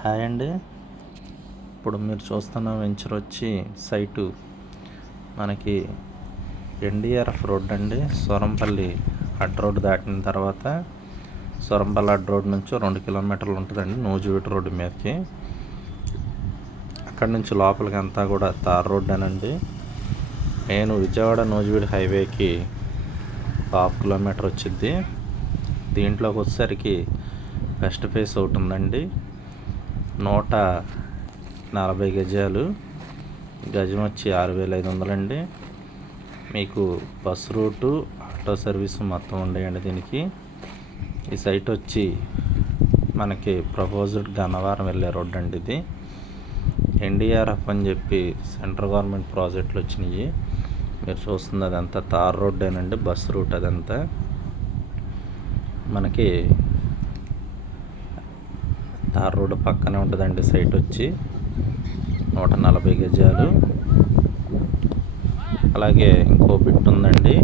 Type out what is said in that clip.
Hi అండి. ఇప్పుడు మీరు చూస్తున్న వెంచర్ వచ్చి సైటు మనకి ఎన్డీఆర్ఎఫ్ రోడ్ అండి. సొరంపల్లి అడ్ రోడ్ దాటిన తర్వాత సొరంపల్లి అడ్ రోడ్ నుంచి 2 కిలోమీటర్లు ఉంటుందండి నూజివీడు రోడ్డు మీదకి. అక్కడి నుంచి లోపలికి అంతా కూడా తార్ రోడ్ అనండి. నేను విజయవాడ నూజివీడు హైవేకి 1/2 కిలోమీటర్ వచ్చింది. దీంట్లోకి వచ్చేసరికి ఫస్ట్ ఫేస్ ఒకటి ఉందండి, 140 గజాలు, గజం వచ్చి 6500 అండి. మీకు బస్ రూటు, ఆటో సర్వీసు మొత్తం ఉండేయండి దీనికి. ఈ సైట్ వచ్చి మనకి ప్రపోజ్డ్ గన్నవరం వెళ్ళే రోడ్ అండి. ఇది ఎన్డీఆర్ఎఫ్ అని చెప్పి సెంట్రల్ గవర్నమెంట్ ప్రాజెక్టులు వచ్చినాయి. మీరు చూస్తుంది అదంతా తార్ రోడ్డేనండి, బస్ రూట్ అదంతా. మనకి తార్ రోడ్డు పక్కనే ఉంటుందండి సైట్ వచ్చి 140 గజాలు. అలాగే ఇంకో బిట్ ఉందండి,